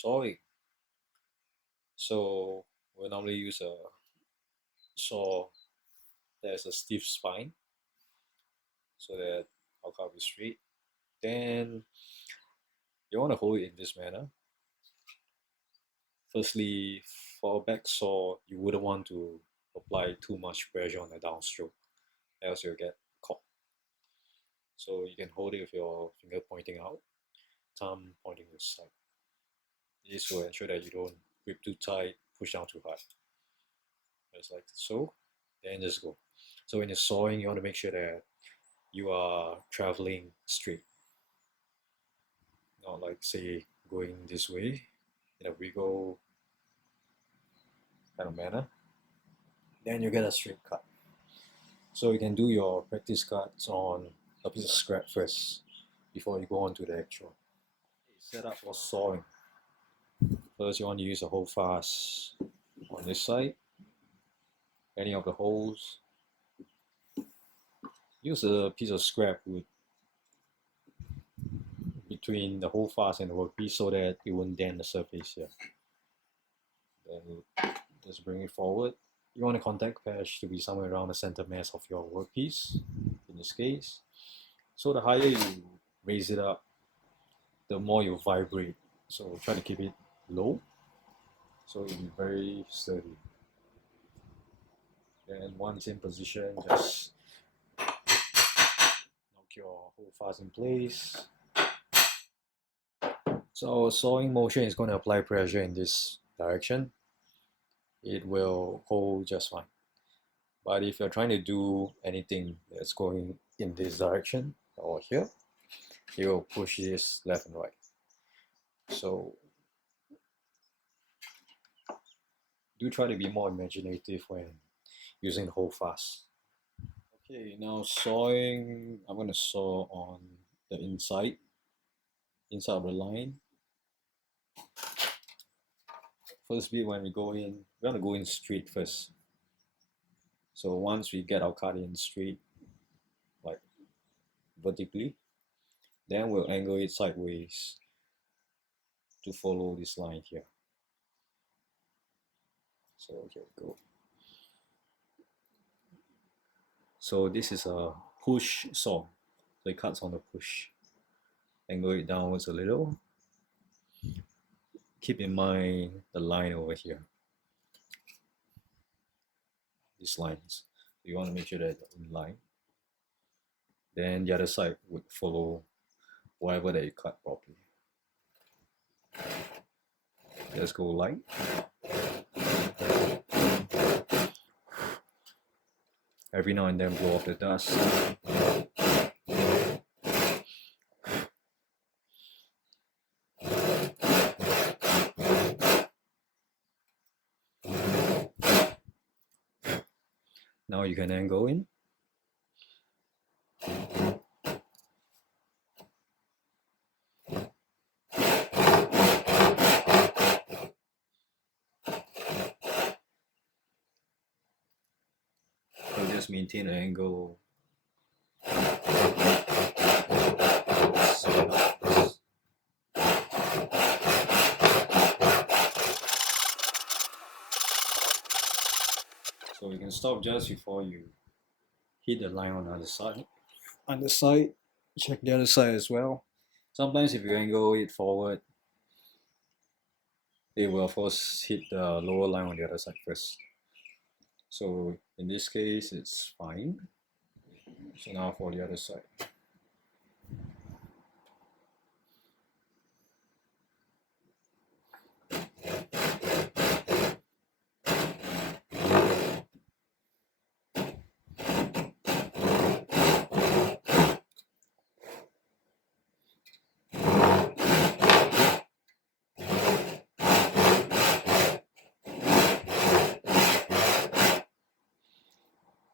sawing. So we normally use a saw that has a stiff spine so that our cut will be straight. Then you want to hold it in this manner. Firstly, for a back saw, you wouldn't want to apply too much pressure on the downstroke, else you'll get caught. So you can hold it with your finger pointing out, thumb pointing to the side. This will ensure that you don't grip too tight, push down too hard. Just like so, then just go. So when you're sawing, you want to make sure that you are traveling straight, not like say going this way in a wiggle kind of manner. Then you get a straight cut. So you can do your practice cuts on a piece of scrap first before you go on to the actual. Set up for sawing. First, you want to use a hole fast on this side. Any of the holes. Use a piece of scrap wood between the hole fast and the workpiece so that it won't dent the surface here. Then just bring it forward. You want the contact patch to be somewhere around the center mass of your workpiece, in this case. So the higher you raise it up, the more you vibrate. So try to keep it low, so it'll be very sturdy. Then once in position, just knock your hole fast in place. So sawing motion is going to apply pressure in this direction. It will hold just fine. But if you're trying to do anything that's going in this direction or here, it will push this left and right. So do try to be more imaginative when using the hole fast. Okay, now sawing, I'm going to saw on the inside of the line. First bit, when we go in, we're going to go in straight first. So once we get our cut in straight, like vertically, then we'll angle it sideways to follow this line here. So here we go. So this is a push saw. So it cuts on the push. Angle it downwards a little. Keep in mind the line over here. These lines. You want to make sure that they're in line. Then the other side would follow whatever that you cut properly. Let's go light. Every now and then blow off the dust. Now you can angle in. So just maintain an angle. So you can stop just before you hit the line on the other side. On the side, check the other side as well. Sometimes if you angle it forward, it will of course hit the lower line on the other side first. So in this case, it's fine. So now for the other side.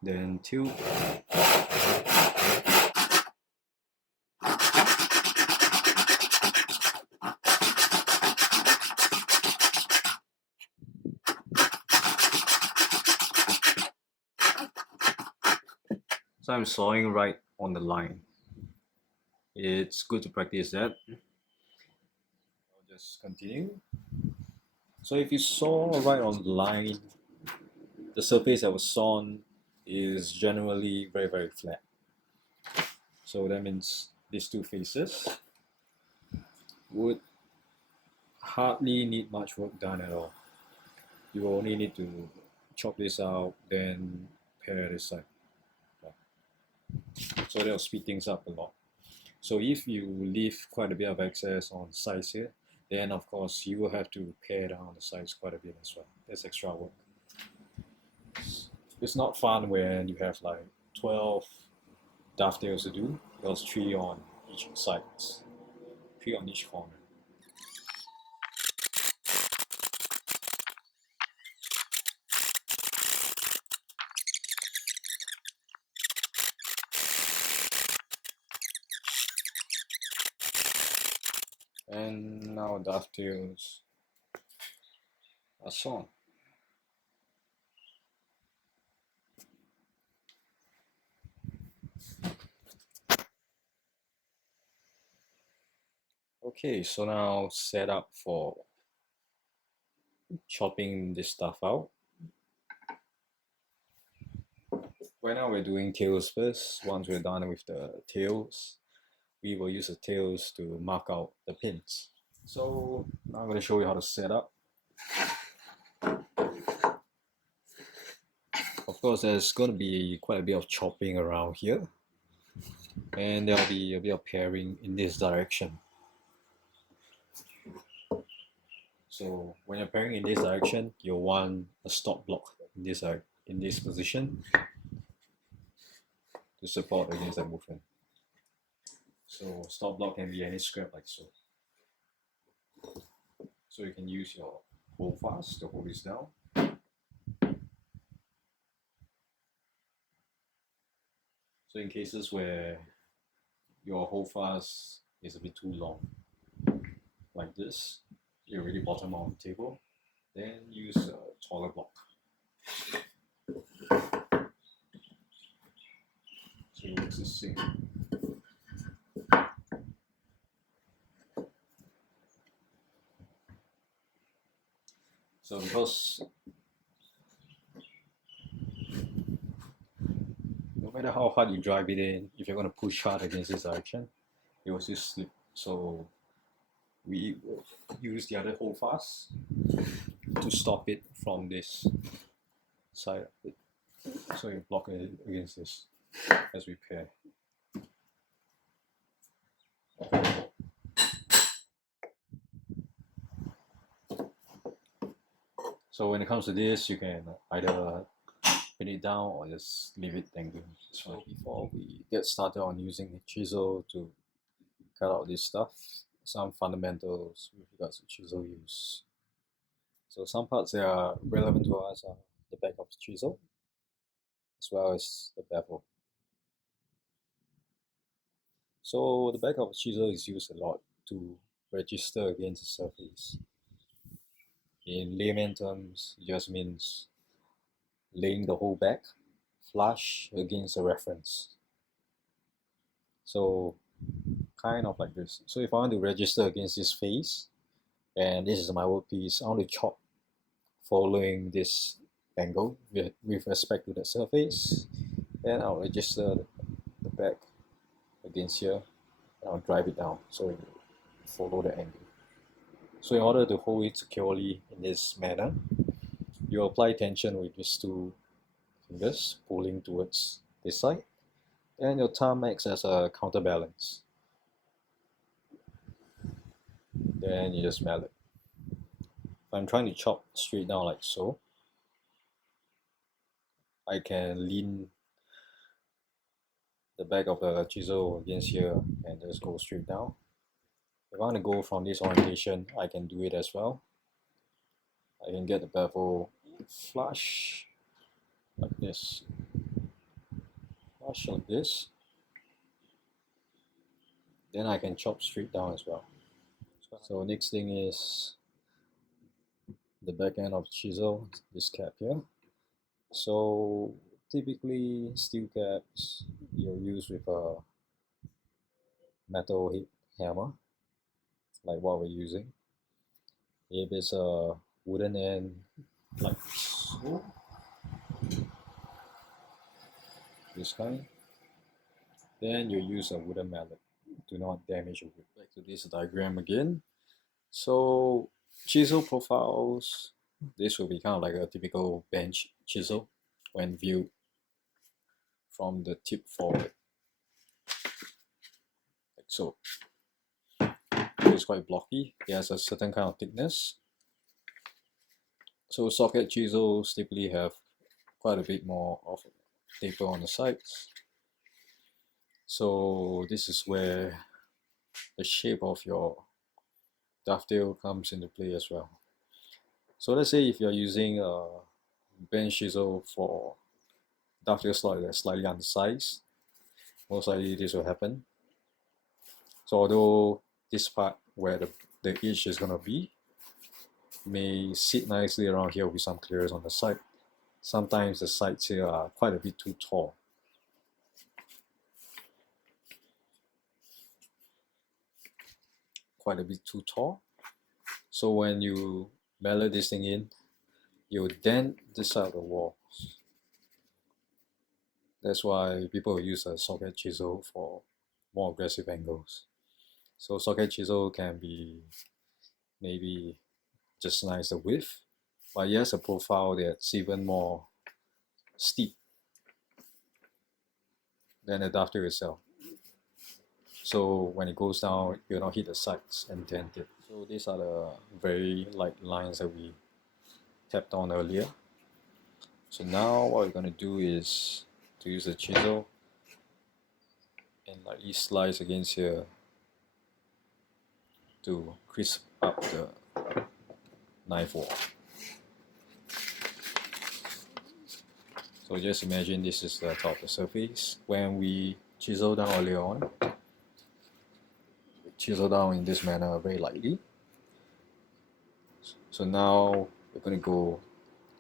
Then tilt. So I'm sawing right on the line. It's good to practice that. just continue. So if you saw right on the line, the surface that was sawn is generally very flat. So that means these two faces would hardly need much work done at all. You will only need to chop this out, then pair this side. So that will speed things up a lot. So if you leave quite a bit of excess on sides here, then of course you will have to pare down the sides quite a bit as well. That's extra work. It's not fun when you have like 12 dovetails to do. There's 3 on each side, 3 on each corner. And now dovetails are sewn. Okay, so now set up for chopping this stuff out. Right now we're doing tails first. Once we're done with the tails, we will use the tails to mark out the pins. So now I'm going to show you how to set up. Of course, there's going to be quite a bit of chopping around here, and there'll be a bit of pairing in this direction. So when you're pairing in this direction, you'll want a stop block in this position to support against that movement. So stop block can be any scrap like so. So you can use your hold fast to hold this down. So in cases where your hold fast is a bit too long, like this, you already bottom out on the table, then use a taller block. So it works the same. So because no matter how hard you drive it in, if you're going to push hard against this direction, it will still slip. So we will use the other hold fast to stop it from this side of it. So you block it against this as we pair. So when it comes to this, you can either pin it down or just leave it dangling. So before we get started on using the chisel to cut out this stuff, some fundamentals with regards to chisel use. So some parts that are relevant to us are the back of the chisel, as well as the bevel. So the back of the chisel is used a lot to register against the surface. In layman terms, it just means laying the whole back flush against a reference. So kind of like this. So if I want to register against this face, and this is my workpiece, I want to chop following this angle with respect to the surface, and I'll register the back against here, and I'll drive it down so it follow the angle. So in order to hold it securely in this manner, you apply tension with these two fingers pulling towards this side, and your thumb acts as a counterbalance. Then you just melt it. If I'm trying to chop straight down like so, I can lean the back of the chisel against here and just go straight down. If I want to go from this orientation, I can do it as well. I can get the bevel flush like this, flush like this. Then I can chop straight down as well. So next thing is the back end of chisel, this cap here. So typically steel caps you'll use with a metal hammer, like what we're using. If it's a wooden end like so, this kind, then you use a wooden mallet. Do not damage the wood. Back to this diagram again. So chisel profiles, this will be kind of like a typical bench chisel when viewed from the tip forward, like so. It's quite blocky. It has a certain kind of thickness. So socket chisels typically have quite a bit more of taper on the sides. So this is where the shape of your dovetail comes into play as well. So let's say if you're using a bench chisel for dovetail slot that's slightly undersized, most likely this will happen. So although this part where the edge is going to be may sit nicely around here with some clearance on the side, sometimes the sides here are quite a bit too tall. Quite a bit too tall. So when you mallet this thing in, you dent this side of the wall. That's why people use a socket chisel for more aggressive angles. So socket chisel can be maybe just nice the width, but it has a profile that's even more steep than the dovetail itself. So when it goes down, you'll not hit the sides and dent it. So these are the very light lines that we tapped on earlier. So now what we're going to do is to use the chisel and lightly slice against here to crisp up the knife wall. So just imagine this is the top of the surface. When we chisel down earlier on, we chisel down in this manner very lightly. So now we're going to go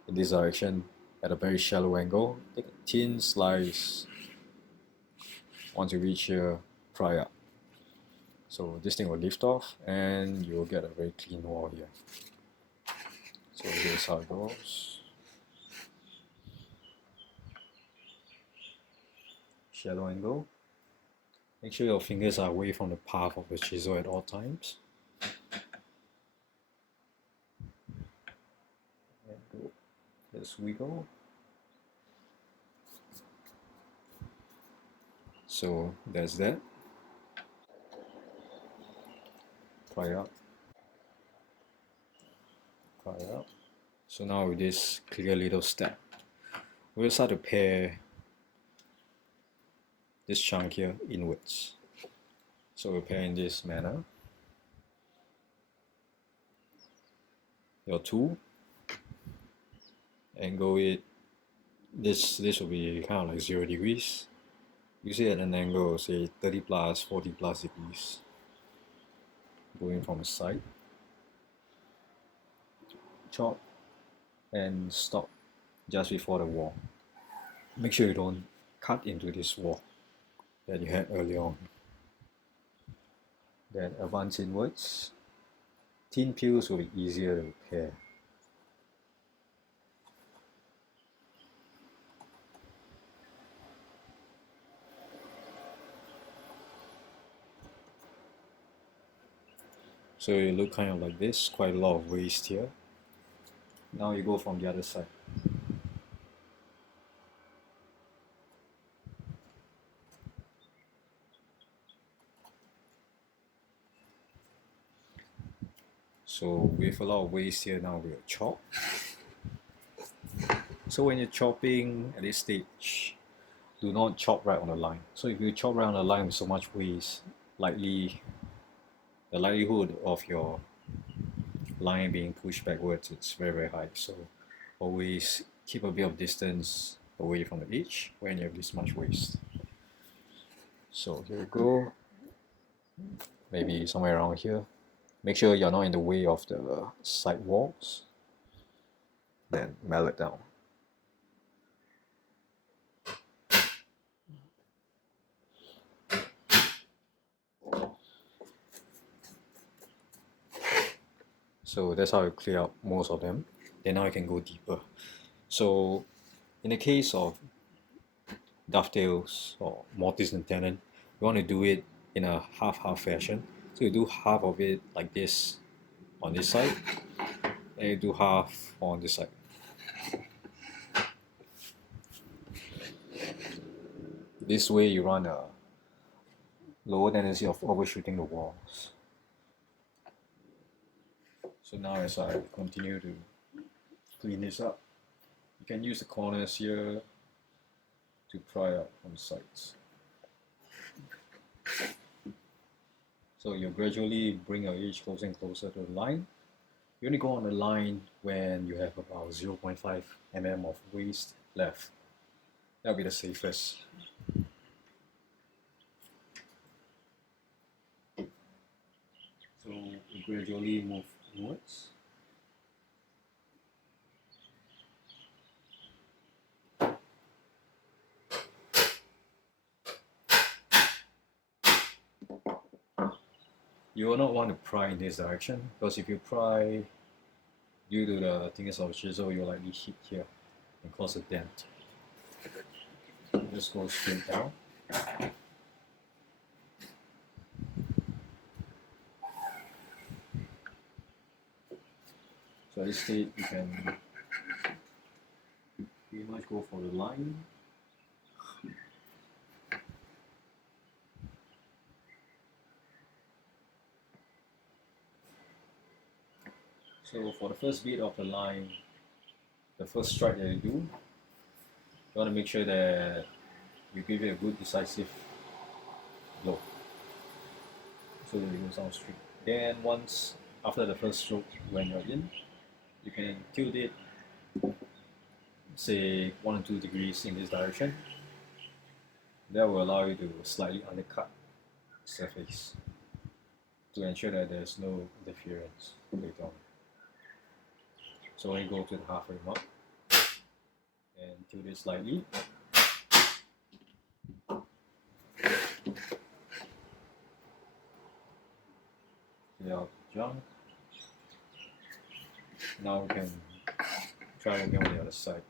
in this direction at a very shallow angle. Take a thin slice. Once you reach here, pry up. So this thing will lift off and you'll get a very clean wall here. So here's how it goes. Shallow angle. Make sure your fingers are away from the path of the chisel at all times. And go. Just wiggle. So that's that. Pry up. Pry up. So now with this clear little step, we'll start to pair this chunk here inwards. So we'll pair in this manner. Your tool, angle it. This will be kind of like 0 degrees. Use it at an angle, say 30 plus, 40 plus degrees. Going from the side. Chop and stop just before the wall. Make sure you don't cut into this wall that you had earlier on. Then advance inwards. Thin peels will be easier to repair. So you look kind of like this, quite a lot of waste here. Now you go from the other side. So with a lot of waste here, now we'll chop. So when you're chopping at this stage, do not chop right on the line. So if you chop right on the line with so much waste, the likelihood of your line being pushed backwards is very, very high. So always keep a bit of distance away from the edge when you have this much waste. So here we go. Maybe somewhere around here. Make sure you're not in the way of the side walls. Then mallet down. So that's how you clear out most of them. Then now you can go deeper. So in the case of dovetails or mortise and tenon, you want to do it in a half-half fashion. So you do half of it like this on this side, and you do half on this side. This way you run a lower tendency of overshooting the walls. So now as I continue to clean this up, you can use the corners here to pry up on the sides. So you gradually bring your edge closer and closer to the line. You only go on the line when you have about 0.5 mm of waste left. That'll be the safest. So you gradually move inwards. You will not want to pry in this direction, because if you pry due to the thickness of the chisel, you'll likely hit here and cause a dent. Just go straight down. So at this stage, you can pretty much go for the line. So for the first bit of the line, the first strike that you do, you want to make sure that you give it a good decisive blow, so that it goes down straight. Then once after the first stroke, when you're in, you can tilt it, say 1 or 2 degrees in this direction. That will allow you to slightly undercut the surface to ensure that there's no interference later on. So when you go to the halfway mark and tilt it slightly, clear out the junk. Now we can try again on the other side.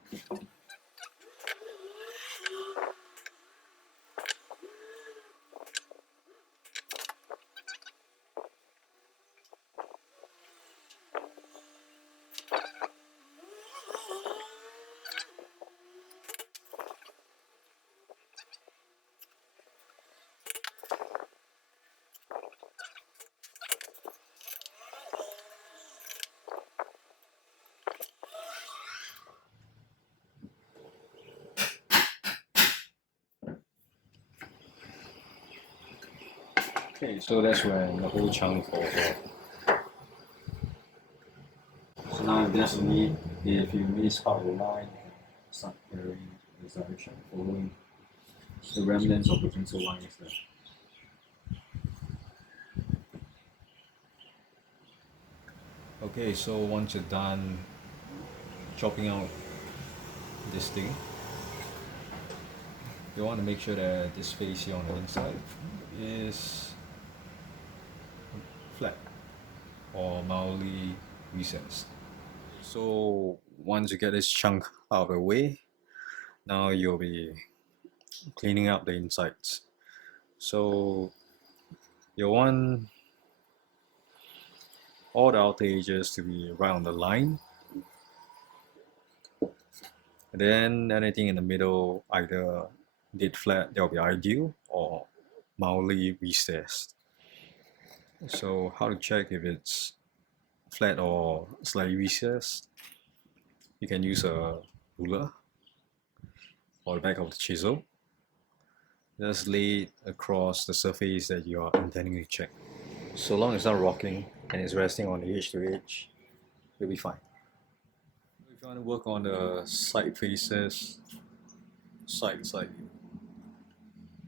Okay, so that's when the whole chunk falls off. So now there's a need, if you miss part of the line, start carrying this direction, following the remnants of the pencil lines there. Okay, so once you're done chopping out this thing, you want to make sure that this face here on the inside is flat or mildly recessed. So once you get this chunk out of the way, now you'll be cleaning up the insides. So you want all the outer edges to be right on the line. Then anything in the middle, either dead flat, that will be ideal, or mildly recessed. So how to check if it's flat or slightly recessed? You can use a ruler or the back of the chisel. Just lay it across the surface that you are intending to check. So long as it's not rocking and it's resting on the edge to edge, you'll be fine. If you want to work on the side faces, sides like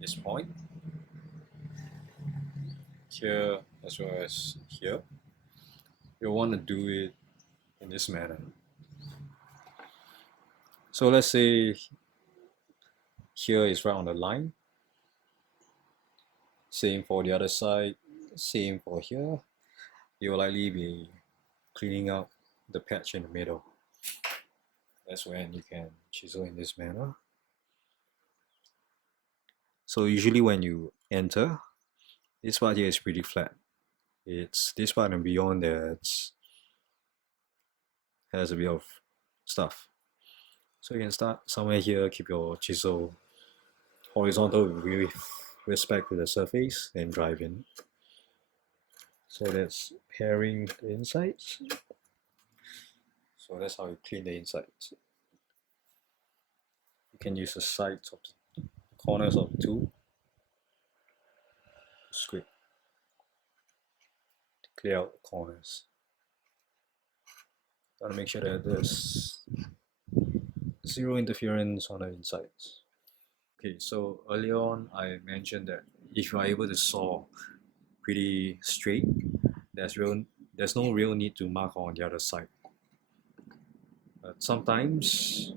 this point, here as well as here, you'll want to do it in this manner. So let's say here is right on the line. Same for the other side, same for here. You'll likely be cleaning out the patch in the middle. That's when you can chisel in this manner. So usually when you enter, this part here is pretty flat. It's this part and beyond that has a bit of stuff. So you can start somewhere here, keep your chisel horizontal with respect to the surface, and drive in. So that's pairing the insides. So that's how you clean the insides. You can use the sides of the corners of the tool to scrape to clear out the corners. Gotta make sure that there's zero interference on the insides. Okay, so earlier on I mentioned that if you are able to saw pretty straight, there's no real need to mark on the other side. But sometimes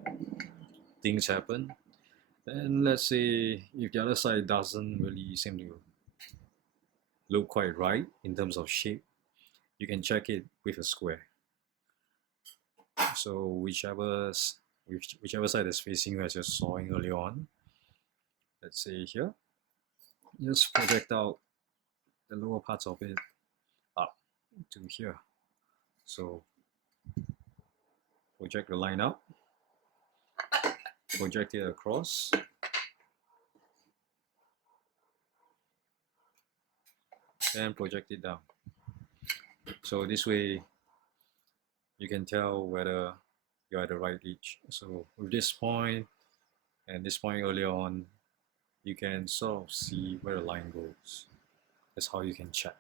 things happen, and let's say if the other side doesn't really seem to look quite right in terms of shape, you can check it with a square. So whichever side is facing you as you're sawing earlier on, let's say here, just project out the lower parts of it up to here. So project the line up, project it across, and project it down. So this way you can tell whether you're at the right edge. So with this point and this point earlier on, you can sort of see where the line goes. That's how you can check.